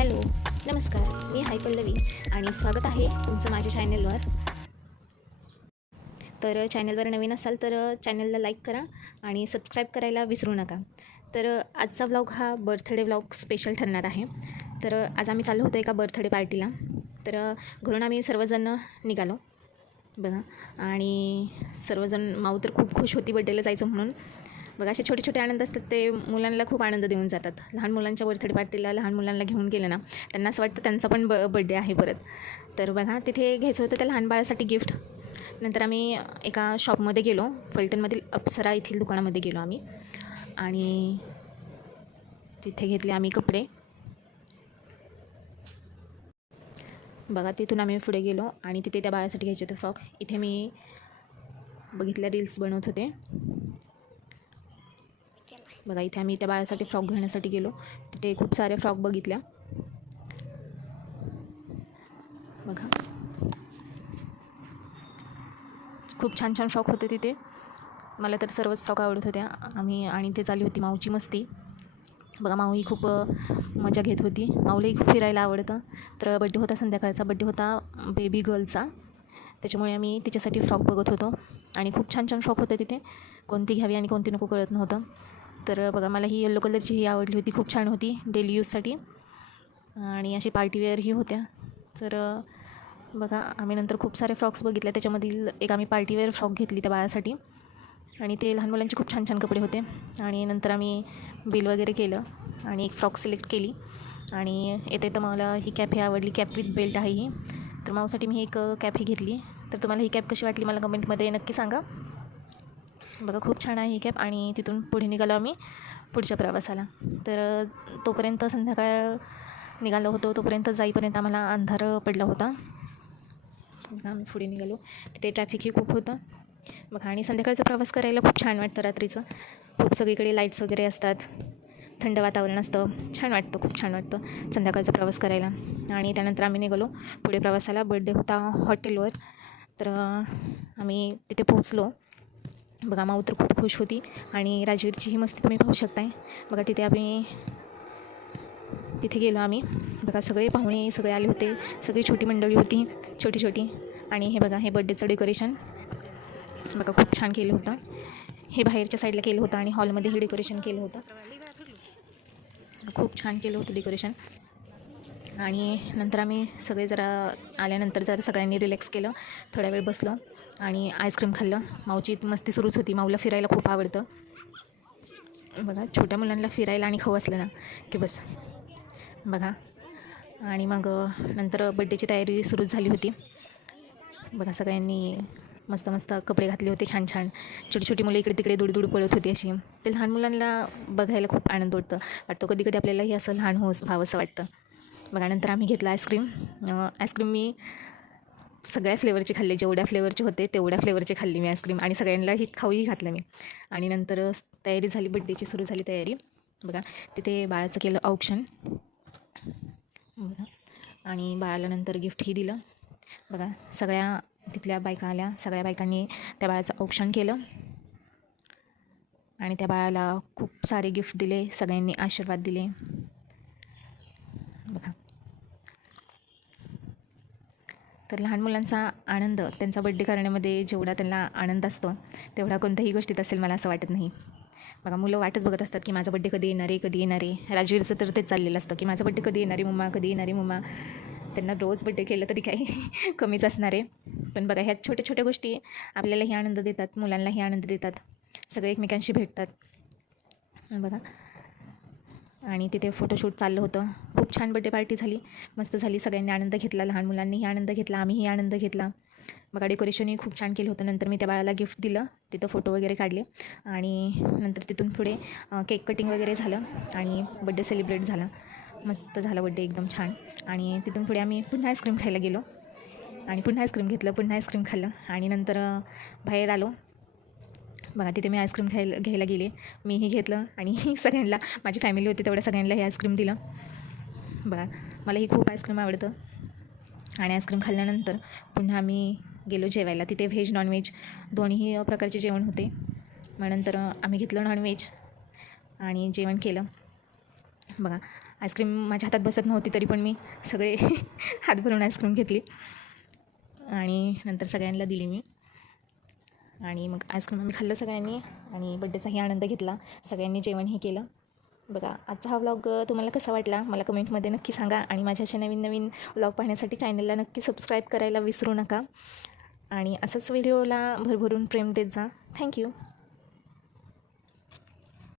Hello, नमस्कार. मी हाय पल्लवी आणि स्वागत आहे तुमचं माझ्या चॅनलवर. तर चॅनलवर नवीन असाल तर चॅनलला लाईक करा आणि सबस्क्राईब करायला विसरू नका. तर आजचा व्लॉग हा बर्थडे व्लॉग स्पेशल ठरणार आहे. तर आज आम्ही चाललो होतो एका बर्थडे पार्टीला. तर घरून आम्ही सर्वजण निघालो बघा. आणि सर्वजण माऊ तर खूप खुश होती बर्थडेला जायचं म्हणून. बघा, असे छोटे छोटे आनंद असतात ते मुलांना खूप आनंद देऊन जातात. लहान मुलांच्या बर्थडे पार्टीला लहान मुलांना घेऊन गेलं ना, त्यांना असं वाटतं त्यांचा पण बर्थडे आहे परत. तर बघा, तिथे घ्यायचं होतं त्या लहान बाळासाठी गिफ्ट. नंतर आम्ही एका शॉपमध्ये गेलो, फलटणमधील अप्सरा येथील दुकानामध्ये गेलो आम्ही आणि तिथे घेतले आम्ही कपडे. बघा, तिथून आम्ही पुढे गेलो आणि तिथे त्या बाळासाठी घ्यायचे होते फ्रॉक. इथे मी बघितल्या रील्स बनवत होते बघा. इथे आम्ही त्या बाळासाठी फ्रॉक घेण्यासाठी गेलो. तिथे खूप सारे फ्रॉक बघितल्या बघा. खूप छान छान फ्रॉक होते तिथे. मला तर सर्वच फ्रॉक आवडत होत्या. आणि ते चालली होती माऊची मस्ती बघा. माऊ ही खूप मजा घेत होती. माऊलाही खूप फिरायला आवडतं. तर बड्डे होता, संध्याकाळचा बड्डे होता बेबी गर्लचा. त्याच्यामुळे आम्ही तिच्यासाठी फ्रॉक बघत होतो आणि खूप छान छान फ्रॉक होते तिथे. कोणती घ्यावी आणि कोणती नको कळत नव्हतं. तर बघा, मला ही येलो कलरची ही आवडली होती, खूप छान होती डेली यूजसाठी. आणि अशी पार्टीवेअरही होत्या. तर बघा, आम्ही नंतर खूप सारे फ्रॉक्स बघितले. त्याच्यामधील एक आम्ही पार्टीवेअर फ्रॉक घेतली त्या बाळासाठी आणि ते लहान मुलांचे खूप छान छान कपडे होते. आणि नंतर आम्ही बिल वगैरे केलं आणि एक फ्रॉक सिलेक्ट केली. आणि येते तर मला ही कॅप ही आवडली, कॅप विथ बेल्ट आहे ही. तर माऊसाठी मी एक कॅप ही घेतली. तर तुम्हाला ही कॅप कशी वाटली मला कमेंटमध्ये नक्की सांगा बघा. खूप छान आहे ही कॅप. आणि तिथून पुढे निघालो आम्ही पुढच्या प्रवासाला. तर तोपर्यंत संध्याकाळ निघालो होतो. तोपर्यंत जाईपर्यंत आम्हाला अंधार पडला होता बघा. आम्ही पुढे निघालो, तिथे ट्रॅफिकही खूप होतं बघा. आणि संध्याकाळचा प्रवास करायला खूप छान वाटतं. रात्रीचं खूप सगळीकडे लाईट्स वगैरे असतात, थंड वातावरण असतं, छान वाटतं, खूप छान वाटतं संध्याकाळचा प्रवास करायला. आणि त्यानंतर आम्ही निघालो पुढे प्रवासाला. बर्थडे होता हॉटेलवर. तर आम्ही तिथे पोहोचलो बघा. माऊ तर खूप खुश होती आणि राजवीरची ही मस्ती तुम्ही पाहू शकताय बघा. तिथे गेलो आम्ही बघा. सगळे पाहुणे सगळे आले होते, सगळी छोटी मंडळी होती, छोटी छोटी. आणि हे बघा, हे बर्थडेचं डेकोरेशन बघा, खूप छान केलं होतं. हे बाहेरच्या साईडला केलं होतं आणि हॉलमध्ये हे डेकोरेशन केलं होतं. खूप छान केलं होतं डेकोरेशन. आणि नंतर आम्ही सगळे जरा आल्यानंतर जरा सगळ्यांनी रिलॅक्स केलं, थोडा वेळ बसलो आणि आईस्क्रीम खाल्लं. माऊची मस्ती सुरूच होती. माऊला फिरायला खूप आवडतं बघा. छोट्या मुलांना फिरायला आणि खाऊ असलं ना की बस बघा. आणि मग नंतर बड्डेची तयारी सुरू झाली होती बघा. सगळ्यांनी मस्त मस्त कपडे घातले होते, छान छान. छोटी छोटी मुलं इकडे तिकडे दूर पळत होती अशी. ते लहान मुलांना बघायला खूप आनंद वाटतो. कधी कधी आपल्यालाही असं लहान व्हावं असं वाटतं बघा. नंतर आम्ही घेतला आईस्क्रीम मी सगळ्या फ्लेवरचे खाल्ले, जेवढ्या फ्लेवरचे होते तेवढ्या फ्लेवरचे खाल्ली मी आईस्क्रीम. आणि सगळ्यांनाही खाऊही घातलं मी. आणि नंतर तयारी झाली, बड्डेची सुरू झाली तयारी बघा. तिथे बाळाचं केलं औक्षण बघा. आणि बाळाला नंतर गिफ्टही दिलं बघा. सगळ्या तिथल्या बायका आल्या, सगळ्या बायकांनी त्या बाळाचं औक्षण केलं आणि त्या बाळाला खूप सारे गिफ्ट दिले, सगळ्यांनी आशीर्वाद दिले बघा. तर लहान मुलांचा आनंद, त्यांचा बड्डे करण्यामध्ये जेवढा त्यांना आनंद असतो तेवढा कोणत्याही गोष्टीत असेल मला असं वाटत नाही बघा. मुलं वाटच बघत असतात की माझा बड्डे कधी येणार आहे, कधी येणार आहे. राजवीरचं तर तेच चाललेलं असतं की माझा बड्डे कधी येणार आहे मम्मा, कधी येणार आहे मम्मा. त्यांना रोज बड्डे केलं तरी काही कमीच असणार आहे. पण बघा, ह्या छोट्या छोट्या गोष्टी आपल्यालाही आनंद देतात, मुलांनाही आनंद देतात, सगळे एकमेकांशी भेटतात बघा. आणि तिथे फोटोशूट चाललं होतं. खूप छान बड्डे पार्टी झाली, मस्त झाली. सगळ्यांनी आनंद घेतला, लहान मुलांनीही आनंद घेतला, आम्हीही आनंद घेतला बघा. डेकोरेशनही खूप छान केलं होतं. नंतर मी त्या बाळाला गिफ्ट दिलं, तिथं फोटो वगैरे काढले आणि नंतर तिथून पुढे केक कटिंग वगैरे झालं आणि बड्डे सेलिब्रेट झाला. मस्त झाला बड्डे, एकदम छान. आणि तिथून पुढे आम्ही पुन्हा आईस्क्रीम खायला गेलो आणि पुन्हा आईस्क्रीम घेतलं, पुन्हा आईस्क्रीम खाल्लं आणि नंतर बाहेर आलो बघा. तिथे मी आईस्क्रीम घ्यायला गेले, मीही घेतलं आणि सगळ्यांना, माझी फॅमिली होती तेवढ्या सगळ्यांना हे आईस्क्रीम दिलं बघा. मलाही खूप आईस्क्रीम आवडतं. आणि आईस्क्रीम खाल्ल्यानंतर पुन्हा आम्ही गेलो जेवायला. तिथे व्हेज नॉनव्हेज दोन्ही प्रकारचे जेवण होते. मग नंतर आम्ही घेतलं नॉनव्हेज आणि जेवण केलं बघा. आईस्क्रीम माझ्या हातात बसत नव्हती तरी पण मी सगळे हात भरून आईस्क्रीम घेतली आणि नंतर सगळ्यांना दिली मी. आणि मग आईस्क्रीम आम्ही खाल्लं सगळ्यांनी आणि बड्डेचाही आनंद घेतला. सगळ्यांनी जेवणही केलं. बघा आजचा हा व्लॉग तुम्हाला कसा वाटला मला कमेंटमध्ये नक्की सांगा आणि माझ्या अशा नवीन नवीन व्लॉग पाहण्यासाठी चॅनलला नक्की सबस्क्राईब करायला विसरू नका आणि असंच व्हिडिओला भरभरून प्रेम देत जा. थँक्यू.